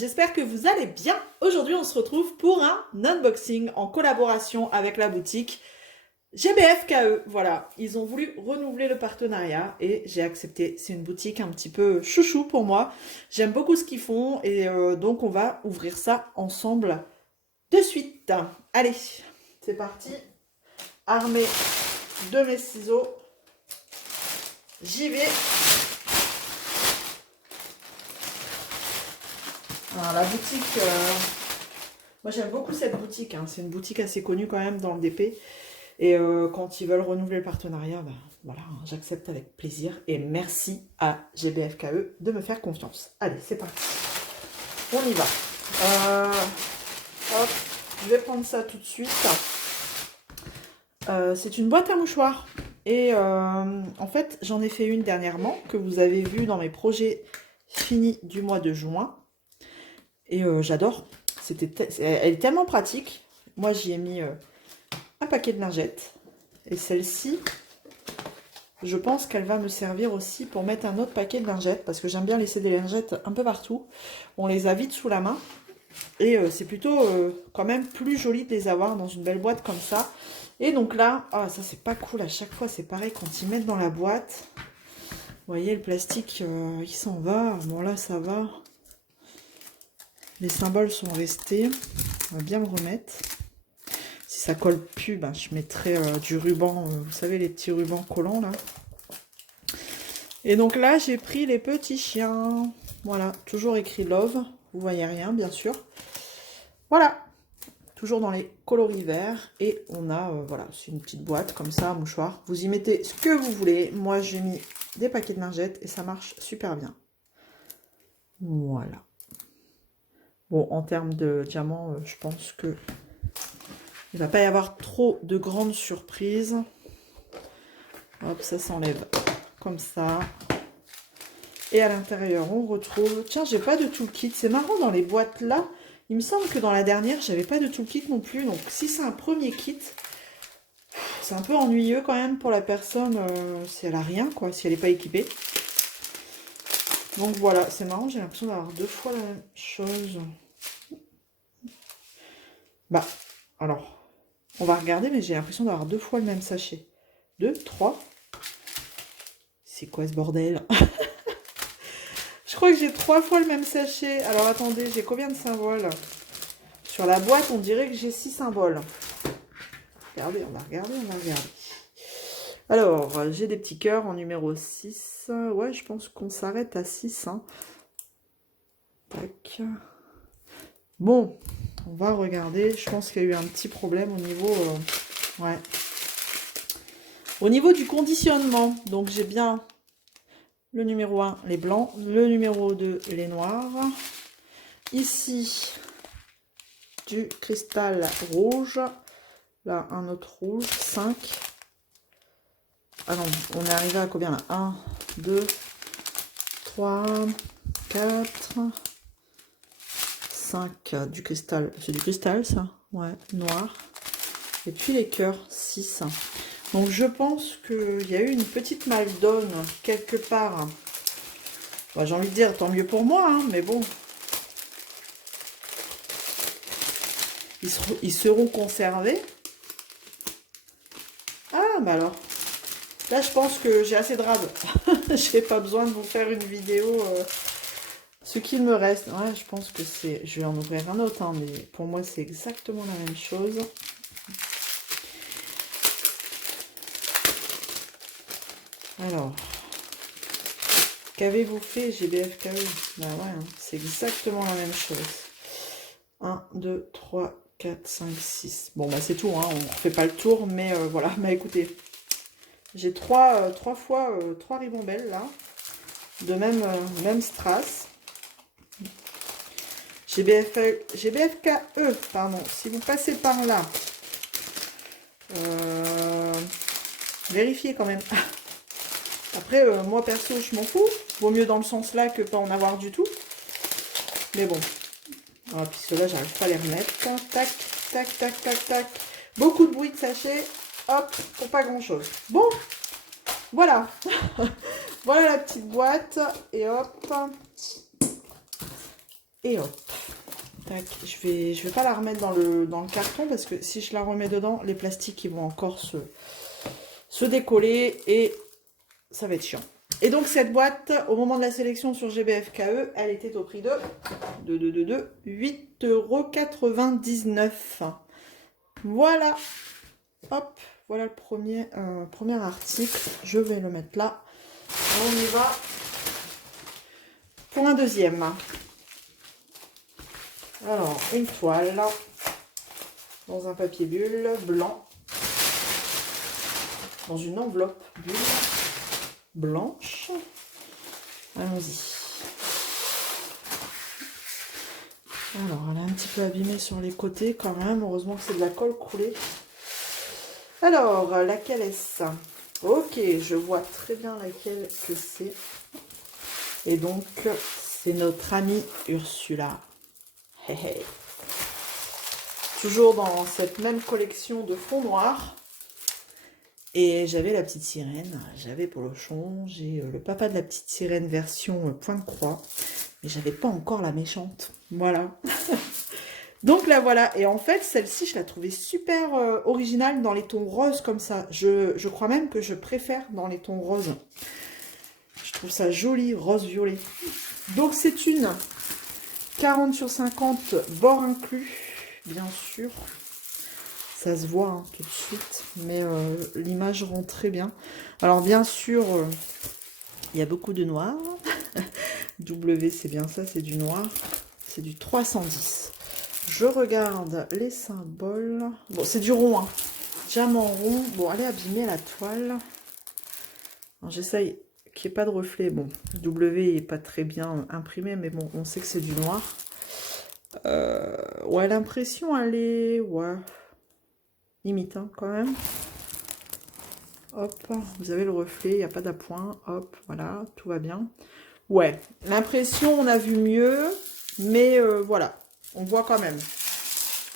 j'espère que vous allez bien. Aujourd'hui, on se retrouve pour un unboxing en collaboration avec la boutique GBFKE. Voilà, ils ont voulu renouveler le partenariat et j'ai accepté. C'est une boutique un petit peu chouchou pour moi. J'aime beaucoup ce qu'ils font et donc on va ouvrir ça ensemble de suite. Allez, c'est parti. Armée de mes ciseaux, j'y vais. Alors, la boutique, moi j'aime beaucoup cette boutique, hein. C'est une boutique assez connue quand même dans le DP. Et quand ils veulent renouveler le partenariat, ben, voilà, hein, j'accepte avec plaisir. Et merci à GBFKE de me faire confiance. Allez, c'est parti. On y va. Hop, je vais prendre ça tout de suite. C'est une boîte à mouchoirs. Et en fait, j'en ai fait une dernièrement que vous avez vu dans mes projets finis du mois de juin. Et j'adore. Elle est tellement pratique. Moi, j'y ai mis un paquet de lingettes. Et celle-ci, je pense qu'elle va me servir aussi pour mettre un autre paquet de lingettes. Parce que j'aime bien laisser des lingettes un peu partout. On les a vite sous la main. Et c'est plutôt quand même plus joli de les avoir dans une belle boîte comme ça. Et donc là, ah, ça c'est pas cool. À chaque fois, c'est pareil quand ils mettent dans la boîte. Vous voyez, le plastique, il s'en va. Bon, là, ça va. Les symboles sont restés. On va bien me remettre. Si ça colle plus, ben, je mettrai du ruban. Vous savez, les petits rubans collants, là. Et donc là, j'ai pris les petits chiens. Voilà, toujours écrit Love. Vous voyez rien, bien sûr. Voilà. Toujours dans les coloris verts. Et on a, voilà, c'est une petite boîte comme ça, mouchoir. Vous y mettez ce que vous voulez. Moi, j'ai mis des paquets de lingettes et ça marche super bien. Voilà. Bon, en termes de diamants, je pense que il ne va pas y avoir trop de grandes surprises. Hop, ça s'enlève comme ça. Et à l'intérieur, on retrouve... Tiens, j'ai pas de toolkit. C'est marrant, dans les boîtes là, il me semble que dans la dernière, j'avais pas de toolkit non plus. Donc, si c'est un premier kit, c'est un peu ennuyeux quand même pour la personne si elle a rien, quoi, si elle n'est pas équipée. Donc voilà, c'est marrant, j'ai l'impression d'avoir deux fois la même chose. Bah, alors, on va regarder, mais j'ai l'impression d'avoir deux fois le même sachet. 2, 3. C'est quoi ce bordel? Je crois que j'ai 3 fois le même sachet. Alors attendez, j'ai combien de symboles? Sur la boîte, on dirait que j'ai 6 symboles. Regardez, on va regarder, on va regarder. Alors, j'ai des petits cœurs en numéro 6. Ouais, je pense qu'on s'arrête à 6. Hein. Tac. Bon, on va regarder. Je pense qu'il y a eu un petit problème au niveau... ouais. Au niveau du conditionnement. Donc, j'ai bien le numéro 1, les blancs. Le numéro 2, les noirs. Ici, du cristal rouge. Là, un autre rouge. 5. Ah non, on est arrivé à combien là? 1, 2, 3, 4, 5 du cristal. C'est du cristal ça? Ouais, noir. Et puis les cœurs, 6. Donc je pense qu'il y a eu une petite mal-donne quelque part. Bon, j'ai envie de dire, tant mieux pour moi, hein, mais bon. Ils seront conservés. Ah, bah alors. Là, je pense que j'ai assez de rade. J'ai pas besoin de vous faire une vidéo. Ce qu'il me reste. Ouais, je pense que c'est... Je vais en ouvrir un autre, hein, mais pour moi, c'est exactement la même chose. Alors. Qu'avez-vous fait, GBFKE? Bah ouais, hein, c'est exactement la même chose. 1, 2, 3, 4, 5, 6. Bon, bah c'est tout, hein, on ne refait pas le tour, mais voilà. Bah écoutez... J'ai trois fois 3 ribambelles là, de même strass. GBFKE, pardon. Si vous passez par là, vérifiez quand même. Après, moi perso, je m'en fous. Vaut mieux dans le sens là que pas en avoir du tout. Mais bon. Ah, puis ceux-là, j'arrive pas à les remettre. Tac, tac, tac, tac, tac. Beaucoup de bruit de sachet. Hop, pour pas grand-chose. Bon. Voilà, voilà la petite boîte, et hop, Et hop. Tac. Je vais pas la remettre dans le carton parce que si je la remets dedans, les plastiques ils vont encore se décoller et ça va être chiant. Et donc cette boîte, au moment de la sélection sur GBFKE, elle était au prix de 8,99 €. Voilà. Hop, voilà le premier article. Je vais le mettre là. On y va pour un deuxième. Alors, une toile dans un papier bulle blanc, dans une enveloppe bulle blanche. Allons-y. Alors, elle est un petit peu abîmée sur les côtés quand même. Heureusement que c'est de la colle coulée. Alors, laquelle est-ce? Ok, je vois très bien laquelle que c'est. Et donc, c'est notre amie Ursula. Hey, hey. Toujours dans cette même collection de fonds noirs. Et j'avais la petite sirène, j'avais Polochon, j'ai le papa de la petite sirène version point de croix. Mais j'avais pas encore la méchante. Voilà. Donc là, voilà. Et en fait, celle-ci, je la trouvais super originale dans les tons roses comme ça. Je crois même que je préfère dans les tons roses. Je trouve ça joli, rose-violet. Donc, c'est une 40 sur 50, bord inclus, bien sûr. Ça se voit hein, tout de suite. Mais l'image rend très bien. Alors, bien sûr, il y a beaucoup de noir. W, c'est bien ça, c'est du noir. C'est du 310. Je regarde les symboles. Bon, c'est du rond, hein. Diamant rond. Bon, elle est abîmée, la toile. J'essaye qu'il n'y ait pas de reflet. Bon, W n'est pas très bien imprimé, mais bon, on sait que c'est du noir. Ouais, l'impression, elle est... Ouais, limite, hein, quand même. Hop, vous avez le reflet, il n'y a pas d'appoint. Hop, voilà, tout va bien. Ouais, l'impression, on a vu mieux, mais voilà, on voit quand même.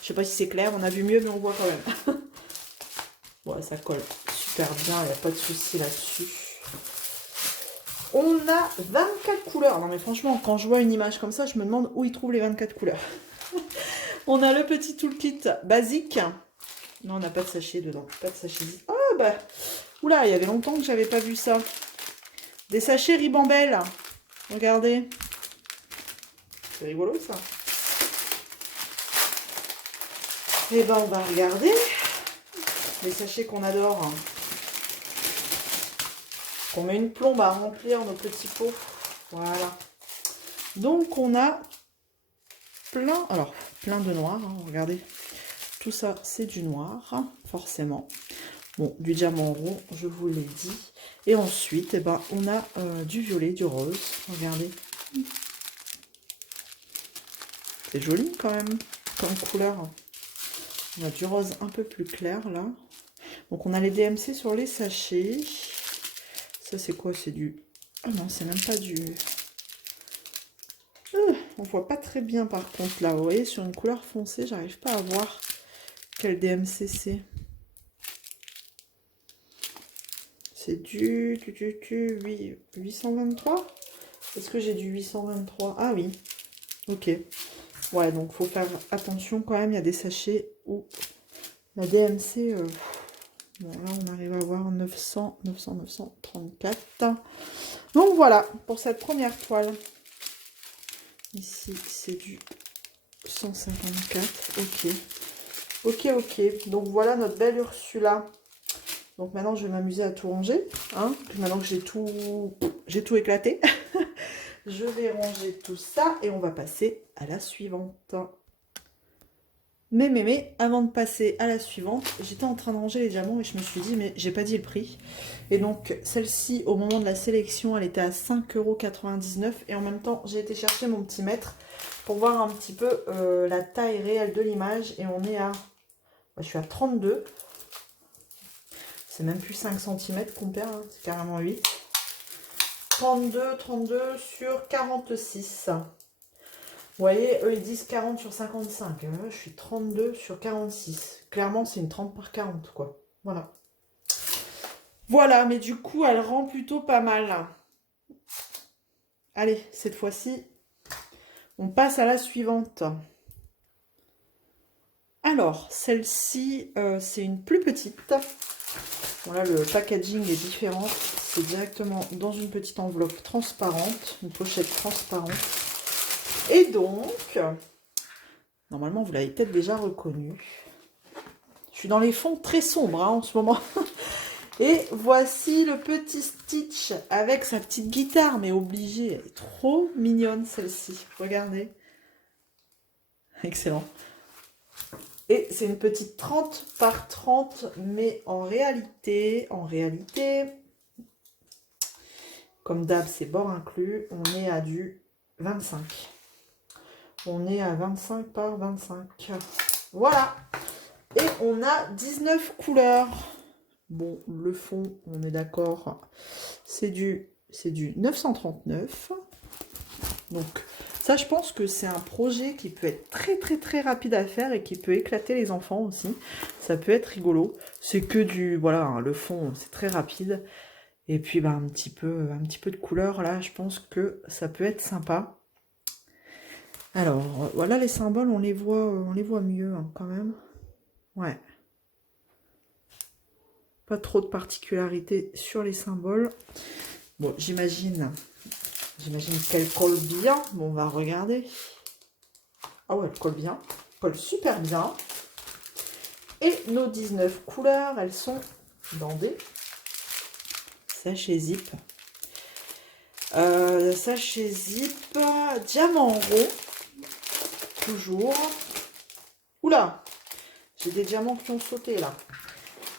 Je sais pas si c'est clair, on a vu mieux, mais on voit quand même. Ouais, ça colle super bien, il n'y a pas de souci là-dessus. On a 24 couleurs. Non mais franchement, quand je vois une image comme ça, je me demande où ils trouvent les 24 couleurs. On a le petit toolkit basique. Non, on n'a pas de sachet dedans, pas de sachet. Oh bah, oula, il y avait longtemps que j'avais pas vu ça. Des sachets Ribambelle. Regardez. C'est rigolo ça. Et ben on va regarder les sachets qu'on adore. On met une plombe à remplir nos petits pots. Voilà. Donc on a plein de noir. Hein, regardez. Tout ça c'est du noir, forcément. Bon, du diamant rond, je vous l'ai dit. Et ensuite, eh ben, on a du violet, du rose. Regardez. C'est joli quand même, comme couleur. On a du rose un peu plus clair là. Donc on a les DMC sur les sachets. Ça c'est quoi? C'est du... Ah non, c'est même pas du... on voit pas très bien par contre là. Vous voyez, sur une couleur foncée, j'arrive pas à voir quel DMC c'est. C'est du 823. Est-ce que j'ai du 823? Ah oui. Ok. Ouais, donc faut faire attention quand même. Il y a des sachets où la DMC... bon, là, on arrive à avoir 900, 900, 934. Donc voilà, pour cette première toile. Ici, c'est du 154. Ok. Ok, ok. Donc voilà notre belle Ursula. Donc maintenant, je vais m'amuser à tout ranger. Hein. Puis maintenant que j'ai tout éclaté, je vais ranger tout ça et on va passer à la suivante. Mais, avant de passer à la suivante, j'étais en train de ranger les diamants et je me suis dit, mais j'ai pas dit le prix. Et donc, celle-ci, au moment de la sélection, elle était à 5,99 € et en même temps, j'ai été chercher mon petit mètre pour voir un petit peu la taille réelle de l'image. Et on est à... je suis à 32. C'est même plus 5 cm qu'on perd, hein, c'est carrément 8. 32 sur 46. Vous voyez, eux, ils disent 40 sur 55. Je suis 32 sur 46. Clairement, c'est une 30 par 40, quoi. Voilà. Voilà, mais du coup, elle rend plutôt pas mal. Allez, cette fois-ci, On passe à la suivante. Alors, celle-ci, c'est une plus petite. Voilà, le packaging est différent. C'est directement dans une petite enveloppe transparente, une pochette transparente. Et donc, normalement, vous l'avez peut-être déjà reconnu. Je suis dans les fonds très sombres hein, en ce moment. Et voici le petit Stitch avec sa petite guitare, mais obligée. Elle est trop mignonne celle-ci. Regardez. Excellent. Et c'est une petite 30 par 30, mais en réalité, comme d'hab, c'est bord inclus, on est à du 25. On est à 25 par 25. Voilà. Et on a 19 couleurs. Bon, le fond, on est d'accord, c'est du 939. Donc, ça, je pense que c'est un projet qui peut être très, très, très rapide à faire et qui peut éclater les enfants aussi. Ça peut être rigolo. C'est que du... Voilà, hein, le fond, c'est très rapide. Et puis, bah, un petit peu de couleur, là, je pense que ça peut être sympa. Alors, voilà les symboles, on les voit mieux, hein, quand même. Ouais. Pas trop de particularités sur les symboles. Bon, j'imagine qu'elle colle bien. Bon, on va regarder. Ah ouais, elle colle bien. Elle colle super bien. Et nos 19 couleurs, elles sont dans des sachets zip. Sachet zip, diamant rond. Toujours. Oula, j'ai des diamants qui ont sauté là.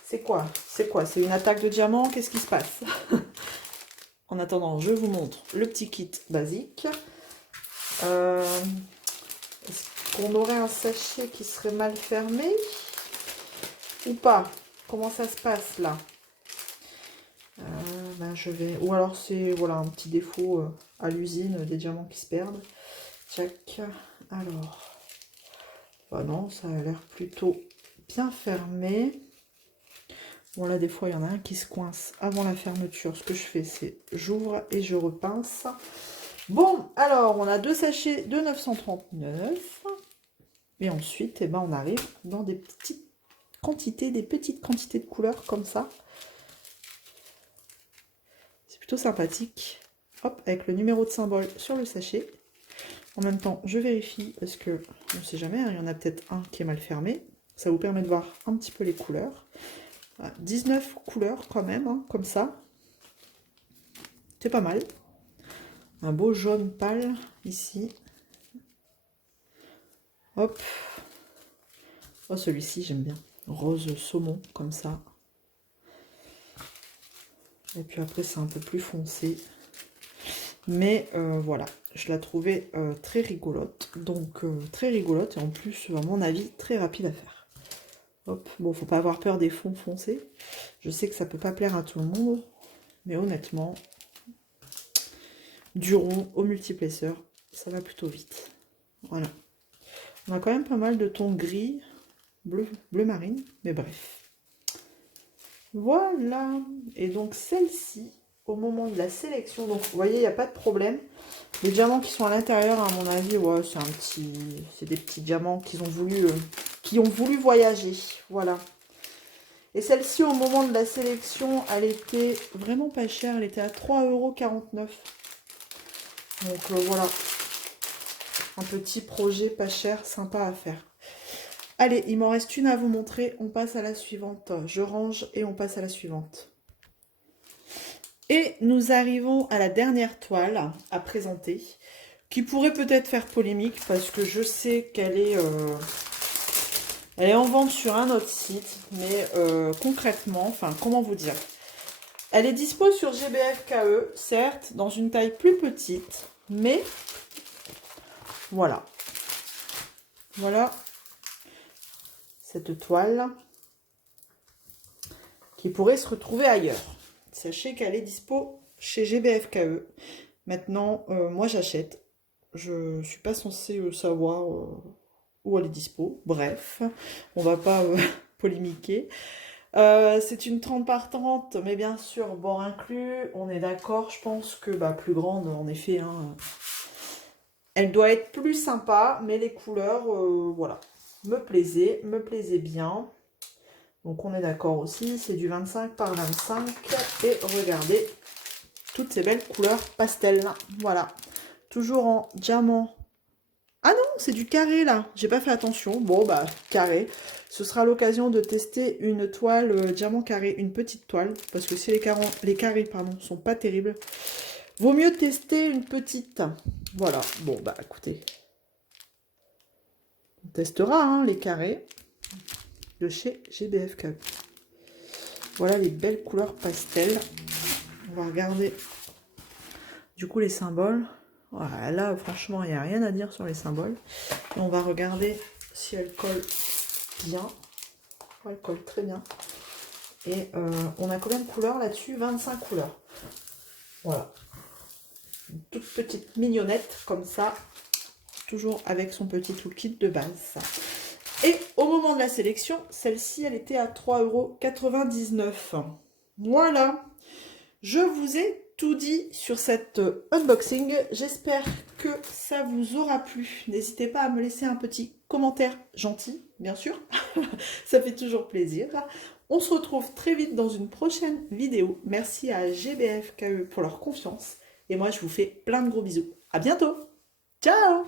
C'est quoi? C'est quoi? C'est une attaque de diamants? Qu'est-ce qui se passe? En attendant, je vous montre le petit kit basique. Est-ce qu'on aurait un sachet qui serait mal fermé ou pas? Comment ça se passe là? Je vais... Ou alors c'est voilà, un petit défaut à l'usine, des diamants qui se perdent. Tchac. Alors... Bah non, ça a l'air plutôt bien fermé. Bon là des fois il y en a un qui se coince avant la fermeture. Ce que je fais c'est j'ouvre et je repince. Bon alors on a deux sachets de 939. Et ensuite eh ben, on arrive dans des petites quantités de couleurs comme ça. C'est plutôt sympathique. Hop, avec le numéro de symbole sur le sachet. En même temps je vérifie parce que on ne sait jamais, hein, il y en a peut-être un qui est mal fermé. Ça vous permet de voir un petit peu les couleurs. 19 couleurs quand même, hein, comme ça. C'est pas mal. Un beau jaune pâle ici. Hop. Oh, celui-ci, j'aime bien. Rose saumon, comme ça. Et puis après, c'est un peu plus foncé. Mais voilà, je la trouvais très rigolote. Donc, très rigolote. Et en plus, à mon avis, très rapide à faire. Hop. Bon, faut pas avoir peur des fonds foncés. Je sais que ça peut pas plaire à tout le monde. Mais honnêtement, du rond au multiplesseur, ça va plutôt vite. Voilà. On a quand même pas mal de tons gris, bleu marine, mais bref. Voilà. Et donc celle-ci, au moment de la sélection, donc vous voyez, il n'y a pas de problème. Les diamants qui sont à l'intérieur, à mon avis, ouais, c'est des petits diamants qui ont voulu voyager. Voilà. Et celle-ci, au moment de la sélection, elle était vraiment pas chère. Elle était à 3,49 €. Donc voilà. Un petit projet pas cher, sympa à faire. Allez, il m'en reste une à vous montrer. On passe à la suivante. Je range et on passe à la suivante. Et nous arrivons à la dernière toile à présenter, qui pourrait peut-être faire polémique parce que je sais qu'elle est, elle est en vente sur un autre site, mais concrètement, enfin, comment vous dire? Elle est dispo sur GBFKE, certes, dans une taille plus petite, mais voilà. Voilà cette toile qui pourrait se retrouver ailleurs. Sachez qu'elle est dispo chez GBFKE. Maintenant, moi j'achète. Je suis pas censée savoir où elle est dispo. Bref, on va pas polémiquer. C'est une 30 par 30, mais bien sûr, bord inclus. On est d'accord, je pense que plus grande, en effet, hein, Elle doit être plus sympa, mais les couleurs, voilà, me plaisaient bien. Donc on est d'accord aussi, c'est du 25 par 25. Et regardez, toutes ces belles couleurs pastel. Voilà, toujours en diamant. Ah non, c'est du carré là, j'ai pas fait attention. Bon bah, carré. Ce sera l'occasion de tester une toile diamant carré, une petite toile. Parce que si les carrés pardon, sont pas terribles, vaut mieux tester une petite. Voilà, bon bah écoutez. On testera hein, les carrés de chez GBFK. Voilà les belles couleurs pastel. On va regarder du coup les symboles. Voilà, là franchement il n'y a rien à dire sur les symboles. Et on va regarder si elle colle bien. Elle colle très bien. Et on a combien de couleurs là-dessus? 25 couleurs. Voilà. Une toute petite mignonnette comme ça. Toujours avec son petit toolkit de base. Et au moment de la sélection, celle-ci, elle était à 3,99 €. Voilà. Je vous ai tout dit sur cette unboxing. J'espère que ça vous aura plu. N'hésitez pas à me laisser un petit commentaire gentil, bien sûr. Ça fait toujours plaisir. On se retrouve très vite dans une prochaine vidéo. Merci à GBFKE pour leur confiance. Et moi, je vous fais plein de gros bisous. À bientôt. Ciao!